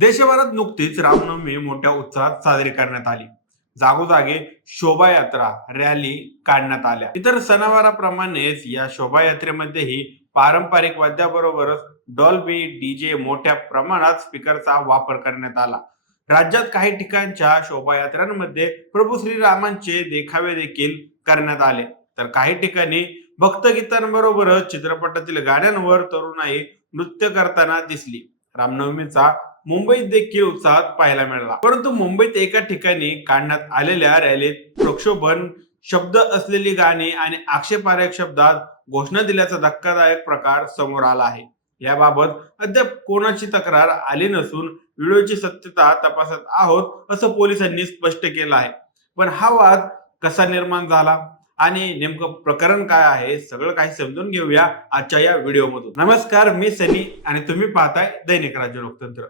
देशभरात नुकतीच रामनवमी मोठ्या उत्साहात साजरी करण्यात आली. जागोजागे शोभायात्रा रॅली काढण्यात आल्या. इतर सणावाराप्रमाणेच या शोभायात्रेमध्येही पारंपरिक वाद्याबरोबरच डॉल्बी डीजे मोठ्या प्रमाणात स्पीकरचा वापर करण्यात आला. राज्यात काही ठिकाणच्या शोभायात्रांमध्ये प्रभू श्रीरामांचे देखावे देखील करण्यात आले. तर काही ठिकाणी भक्तगीतांबरोबरच चित्रपटातील गाण्यांवर तरुणाई नृत्य करताना दिसली. रामनवमीचा मुंबईत देखील उत्साहात पाहायला मिळाला. परंतु मुंबईत एका ठिकाणी काढण्यात आलेल्या रॅलीत प्रक्षोभन शब्द असलेली गाणी आणि आक्षेपार्ह शब्दात घोषणा दिल्याचा धक्कादायक प्रकार समोर आला आहे. याबाबत अद्याप कोणाची तक्रार आली नसून व्हिडिओची सत्यता तपासत आहोत असं पोलिसांनी स्पष्ट केलं आहे. पण हा वाद कसा निर्माण झाला आणि नेमकं प्रकरण काय आहे सगळं काही समजून घेऊया आजच्या या व्हिडिओमधून. नमस्कार मी सनी आणि तुम्ही पाहताय दैनिक राज्य लोकतंत्र.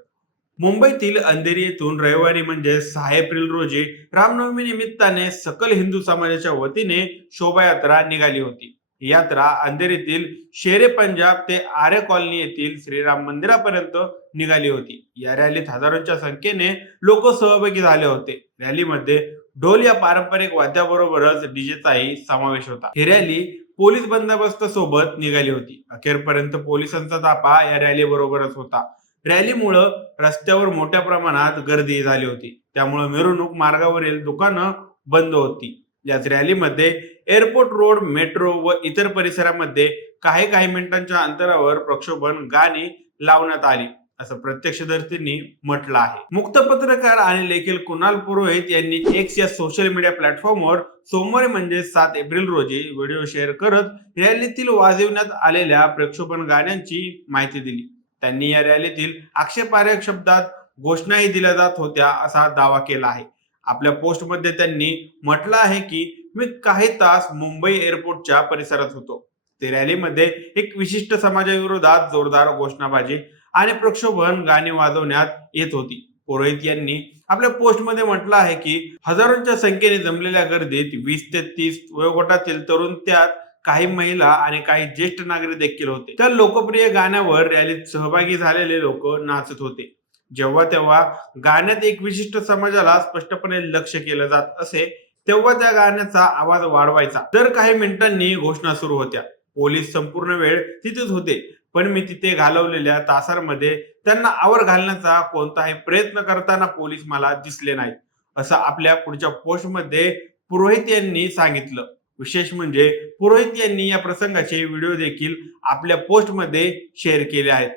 मुंबईतील अंधेरी येथून रविवारी म्हणजे सहा एप्रिल रोजी रामनवमी निमित्ताने सकल हिंदू समाजाच्या वतीने शोभायात्रा निघाली होती. यात्रा अंधेरीतील शेरे पंजाब ते आर्य कॉलनी येथील श्रीराम मंदिरापर्यंत निघाली होती. या रॅलीत हजारोंच्या संख्येने लोक सहभागी झाले होते. रॅलीमध्ये ढोल या पारंपरिक वाद्याबरोबरच डीजेचाही समावेश होता. ही रॅली पोलीस बंदोबस्त सोबत निघाली होती. अखेरपर्यंत पोलिसांचा ताफा या रॅली बरोबरच होता. रॅलीमुळं रस्त्यावर मोठ्या प्रमाणात गर्दी झाली होती. त्यामुळे मिरवणूक मार्गावरील दुकानं बंद होती. याच रॅलीमध्ये एअरपोर्ट रोड मेट्रो व इतर परिसरामध्ये काही काही मिनिटांच्या अंतरावर प्रक्षोभन गाणी लावण्यात आली असं प्रत्यक्षदर्शींनी म्हटलं आहे. मुक्त पत्रकार आणि लेखील कुणाल पुरोहित यांनी एक्स या सोशल मीडिया प्लॅटफॉर्मवर सोमवारी म्हणजे सात एप्रिल रोजी व्हिडिओ शेअर करत रॅलीतील वाजविण्यात आलेल्या प्रक्षोभन गाण्यांची माहिती दिली. त्यांनी या रॅलीतील आक्षेपार्ह शब्दात घोषणाही दिल्या जात होत्या असा दावा केला आहे. आपल्या पोस्टमध्ये त्यांनी म्हटलं आहे की मी काही तास मुंबई एअरपोर्टच्या परिसरात होतो. ते रॅलीमध्ये एक विशिष्ट समाजाविरोधात जोरदार घोषणाबाजी आणि प्रक्षोभन गाणी वाजवण्यात येत होती. पुरोहित यांनी आपल्या पोस्टमध्ये म्हटलं आहे की हजारोंच्या संख्येने जमलेल्या गर्दीत वीस ते तीस वयोगटातील तरुण त्यात काही महिला आणि काही ज्येष्ठ नागरिक देखील होते. त्या लोकप्रिय गाण्यावर रॅलीत सहभागी झालेले लोक नाचत होते. जेव्हा तेव्हा गाण्यात एक विशिष्ट समाजाला स्पष्टपणे लक्ष केलं जात असे तेव्हा त्या गाण्याचा आवाज वाढवायचा. तर काही मिनिटांनी घोषणा सुरू होत्या. पोलीस संपूर्ण वेळ तिथेच होते पण मी तिथे घालवलेल्या तासांमध्ये त्यांना आवर घालण्याचा कोणताही प्रयत्न करताना पोलीस मला दिसले नाहीत असं आपल्या पुढच्या पोस्टमध्ये पुरोहित यांनी सांगितलं. विशेष म्हणजे पुरोहित यांनी या प्रसंगाचे व्हिडिओ देखील आपल्या पोस्टमध्ये शेअर केले आहेत.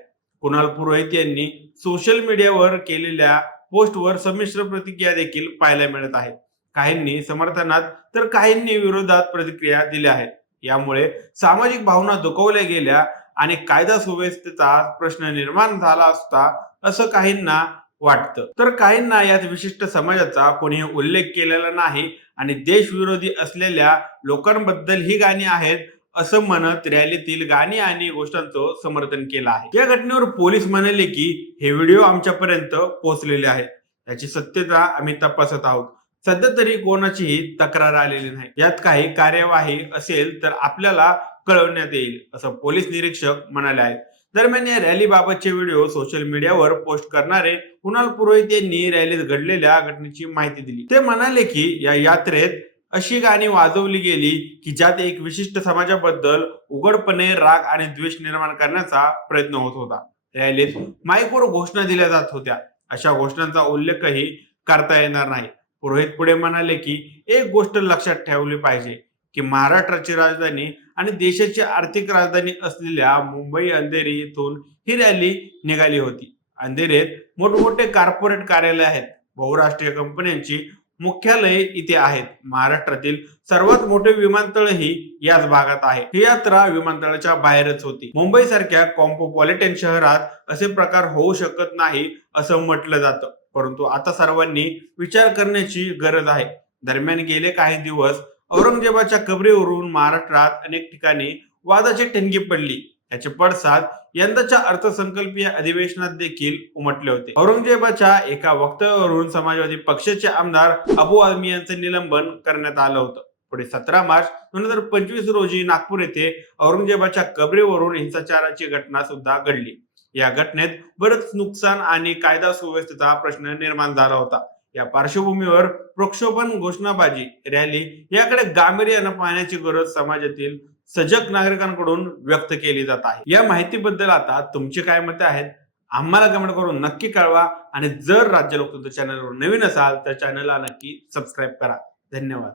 कुणाल पुरोहित यांनी सोशल मीडियावर केलेल्या पोस्टवर संमिश्र प्रतिक्रिया देखील पाहायला मिळत आहेत काहींनी समर्थनात तर काहींनी विरोधात प्रतिक्रिया दिल्या आहेत. यामुळे सामाजिक भावना दुखवल्या गेल्या आणि कायदा सुव्यवस्थेचा प्रश्न निर्माण झाला असता असं काहींना वाटतं. तर काहींना यात विशिष्ट समाजाचा कोणी उल्लेख केलेला नाही आणि देशविरोधी असलेल्या लोकांबद्दल ही गाणी आहेत असं म्हणत रॅलीतील गाणी आणि गोष्टांचं समर्थन केलं आहे. या घटनेवर पोलीस म्हणाले की हे व्हिडिओ आमच्यापर्यंत पोहोचलेले आहेत. याची सत्यता आम्ही तपासत आहोत. सध्या तरी कोणाचीही तक्रार आलेली नाही. यात काही कार्यवाही असेल तर आपल्याला कळवण्यात येईल असं पोलीस निरीक्षक म्हणाले आहेत. दरम्यान या रॅली बाबतचे व्हिडिओ सोशल मीडियावर पोस्ट करणारे कुणाल पुरोहित यांनी रॅलीत घडलेल्या घटनेची माहिती दिली. ते म्हणाले की या यात्रेत अशी गाणी वाजवली गेली की ज्यात एक विशिष्ट समाजाबद्दल उघडपणे राग आणि द्वेष निर्माण करण्याचा प्रयत्न होत होता. रॅलीत माईकवर घोषणा दिल्या जात होत्या. अशा घोषणांचा उल्लेखही करता येणार नाही. पुरोहित पुढे म्हणाले की एक गोष्ट लक्षात ठेवली पाहिजे. की महाराष्ट्राची राजधानी आणि देशाची आर्थिक राजधानी असलेल्या मुंबई अंधेरी येथून ही रॅली निघाली होती. अंधेरीत मोठमोठे कार्पोरेट कार्यालय आहेत. बहुराष्ट्रीय कंपन्यांची मुख्यालय इथे आहेत. महाराष्ट्रातील सर्वात मोठे विमानतळही याच भागात आहे. ही यात्रा विमानतळाच्या बाहेरच होती. मुंबई सारख्या कॉम्पोपॉलिटन शहरात असे प्रकार होऊ शकत नाही असं म्हटलं जातं. परंतु आता सर्वांनी विचार करण्याची गरज आहे. दरम्यान गेले काही दिवस औरंगजेबाच्या कबरीवरून महाराष्ट्रात अनेक ठिकाणी वादाची ठणगी पडली. याचे पडसाद यंदाच्या अर्थसंकल्पीय अधिवेशनात देखील उमटले होते. औरंगजेबाच्या एका वक्तव्यावरून समाजवादी पक्षाचे आमदार अबू आझमी यांचे निलंबन करण्यात आलं होतं. पुढे सतरा मार्च दोन हजार पंचवीस रोजी नागपूर येथे औरंगजेबाच्या कबरीवरून हिंसाचाराची घटना सुद्धा घडली. या घटनेत बरंच नुकसान आणि कायदा सुव्यवस्थेचा प्रश्न निर्माण झाला होता. या पार्श्वभूमीवर प्रक्षोभन घोषणाबाजी रॅली याकडे गांभीर्यानं पाहण्याची गरज समाजातील सजग नागरिकांकडून व्यक्त केली जात आहे. या माहितीबद्दल आता तुमची काय मते आहेत? आम्हाला कमेंट करून नक्की कळवा आणि जर राज्य लोकतंत्र चॅनलवर नवीन असाल तर चॅनलला नक्की सबस्क्राईब करा. धन्यवाद.